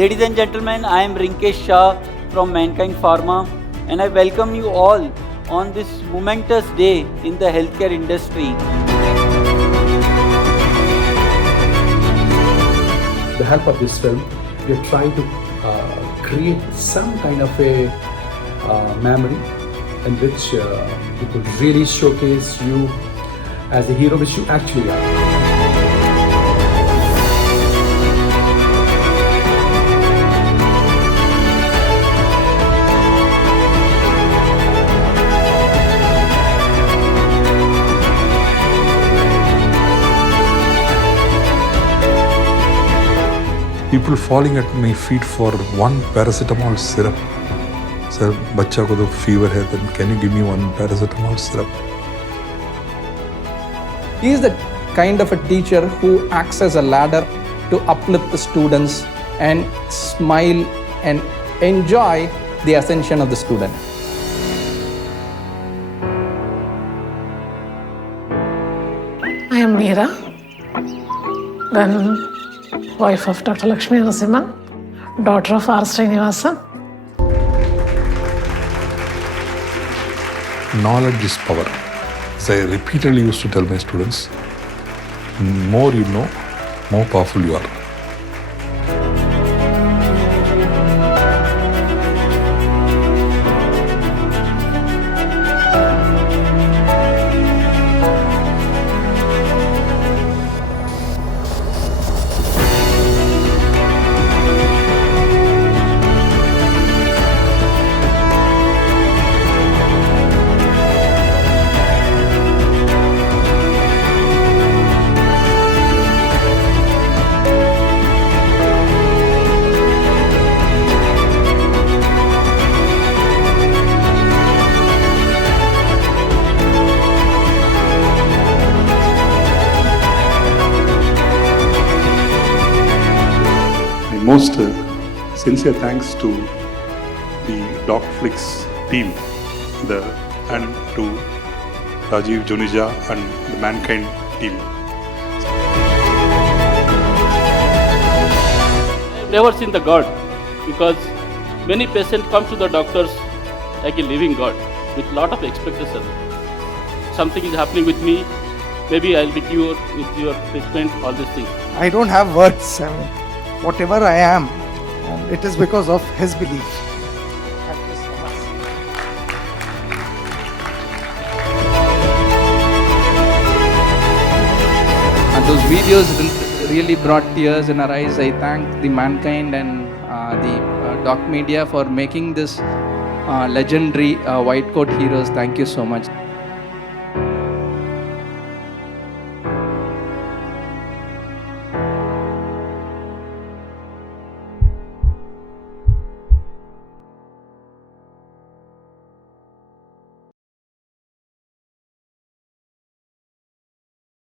Ladies and gentlemen, I am Rinkesh Shah from Mankind Pharma, and I welcome you all on this momentous day in the healthcare industry. With the help of this film, we are trying to create some kind of a memory in which you could really showcase you as a hero which you actually are. People falling at my feet for one paracetamol syrup. Sir, बच्चा को तो fever है, then can you give me one paracetamol syrup? He is the kind of a teacher who acts as a ladder to uplift the students and smile and enjoy the ascension of the student. I am Meera, then wife of Dr. Lakshmi Narasimhan, daughter of R. Srinivasan. Knowledge is power. As I repeatedly used to tell my students, more you know, more powerful you are. Most sincere thanks to the Docflix team and to Rajiv Juneja and the Mankind team. I've never seen the God, because many patients come to the doctors like a living God with lot of expectation. Something is happening with me, maybe I'll be cured with your treatment, all these things. I don't have words. Whatever I am, it is because of his belief. Thank you so much. And those videos really brought tears in our eyes. I thank the Mankind and the Doc Media for making this legendary white coat heroes. Thank you so much.